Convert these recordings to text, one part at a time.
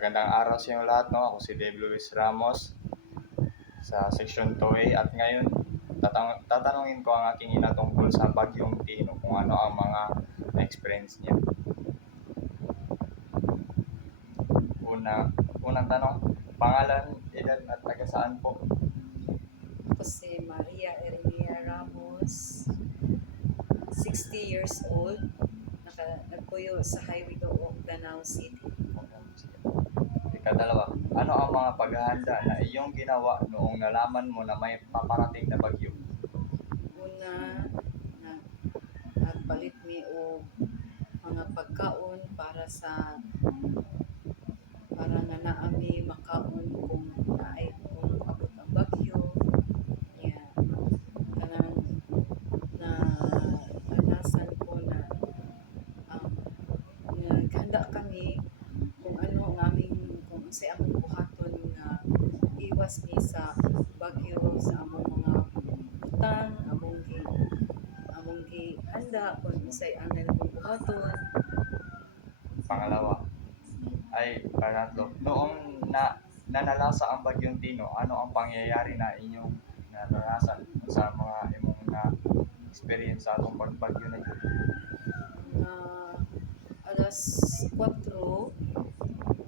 Magandang araw sa inyo lahat, no? Ako si Dave Luis Ramos sa Section 2A at ngayon tatang- tatanungin ko ang aking ina tungkol sa Bagyong Tino kung ano ang mga experience niya. Una, unang tanong, pangalan, edad at taga saan po? Ako si Maria Erenia Ramos, 60 years old, naka, nagpuyo sa Highway of Danao City. Ikadalawa, ano ang mga paghahanda na iyong ginawa noong nalaman mo na may paparating na bagyo? Una, na, nagpalit mi og mga pagkaon para sa para nga naami makaon kung naay kung abot ang bagyo. Yeah. Kanang na nanasan ko na um, naghanda kami kung ano ang aming kung sa among buhaton nga iwas ni sa bagyo sa among mga utang among gi among gi handa kung unsay ang among buhaton Pangalawa, ay pangatlo, noong na nanalasa ang bagyong Tino, ano ang pangyayari na inyong naranasan sa mga imong na experience sa atong pagbagyo na yun? nga alas 4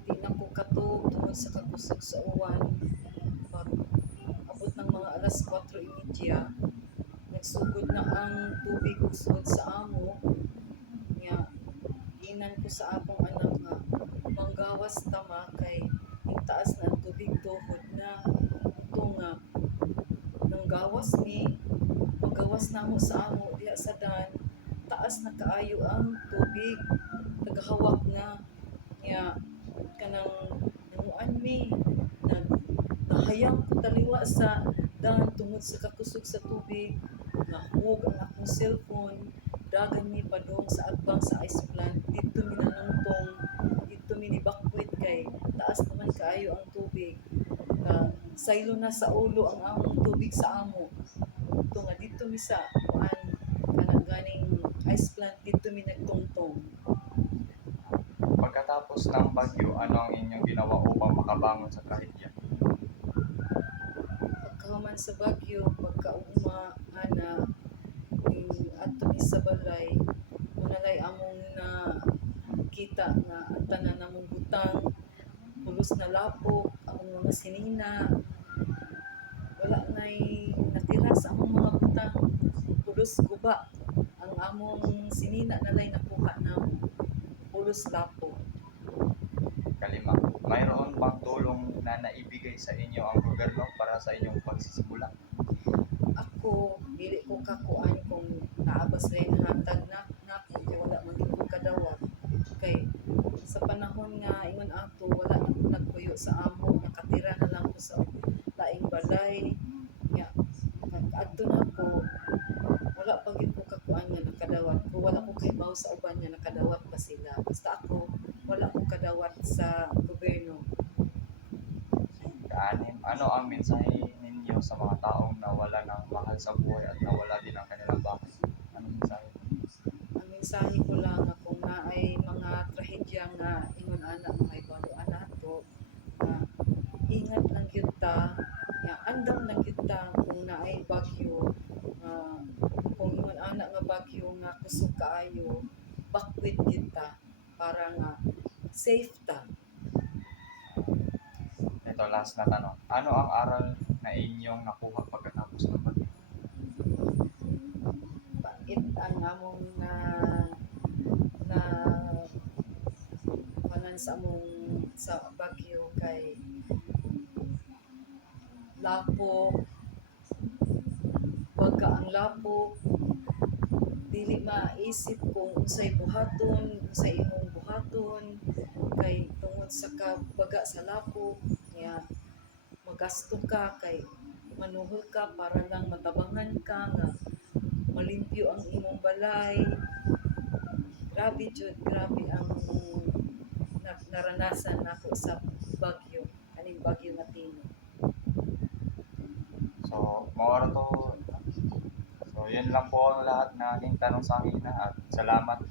di na ko katog tungod sa kakusog sa uwan pag abot ng mga alas 4:30 nagsugod na ang tubig usod sa amo. Nga inan ko sa akong anak nga manggawas tama kay taas na ang tubig tuhod na ito nga. Nang gawas ni paggawas na mo sa amo diha sa dan taas na kaayo ang tubig. Tagahawak na. Nga kanang nanguan mi na nahayang taliwa sa dan tungod sa kakusog sa tubig nahug ang akong cellphone dagan mi padung sa agbang sa ice plant. Dito mi nanungtong dito mi nibakwit kay taas naman kaayo ang tubig. Na saylo na sa ulo ang among tubig sa amo. Ito nga dito mi sa kuan kanang ganing ice plant dito mi nagtungtong. Pagkatapos ng bagyo, ano ang inyong ginawa upang makabangon sa kahitya? Pagkahuman sa Baguio, pagkauma ana adto ni sa balay, munalay among na kita nga ang tanan namong butang, pulos na lapok, among mga sinina, wala na'y natira sa among mga butang, pulos guba, ang among sinina nalay nakuha na pulos lapok. Kalima, mayroon bang tulong na naibigay sa inyo ang gobyerno para sa inyong pagsisimula? ako dili ko kakuan kung naabas rin hatag na na ako kay wala man ko kadawat kay sa panahon nga ingon ato wala na nagpuyo sa amo nakatira na lang ko sa laing balay. Nya adto na ko wala pa gyud ko kakuan nga nakadawat ko wala baw sa uban nga nakadawat pa sila basta ako wala ko kadawat sa gobyerno Kaanim, ano ang mensahe ninyo sa mga taong nawala ng mahal sa buhay at nawala din ang kanilang bahay? Anong mensahe? ang mensahe ko lang nga kung na ay mga trahedya nga ingon ana mga ibang ana to nga ingat lang gyud ta nga andam lang gyud ta kung na ay bagyo nga kung ingon ana nga bagyo nga kusog kaayo bakwit gyud ta para nga safe ta Ito, last na tanong. Ano ang aral na inyong nakuha pagkatapos ng bagyo? pait ang among na na kanan sa among sa Baguio kay lapok pagka ang lapok dili maisip kung unsay buhaton unsay imong buhaton kay tungod sa kabaga sa lapok nga magasto ka kay manuhol ka para lang matabangan ka nga malimpyo ang imong balay. Grabe jud, grabe ang na- naranasan nako sa Bagyo, kaning Bagyo nga Tino. So, mawara to. So, yun lang po ang lahat na aking tanong sa akin na at salamat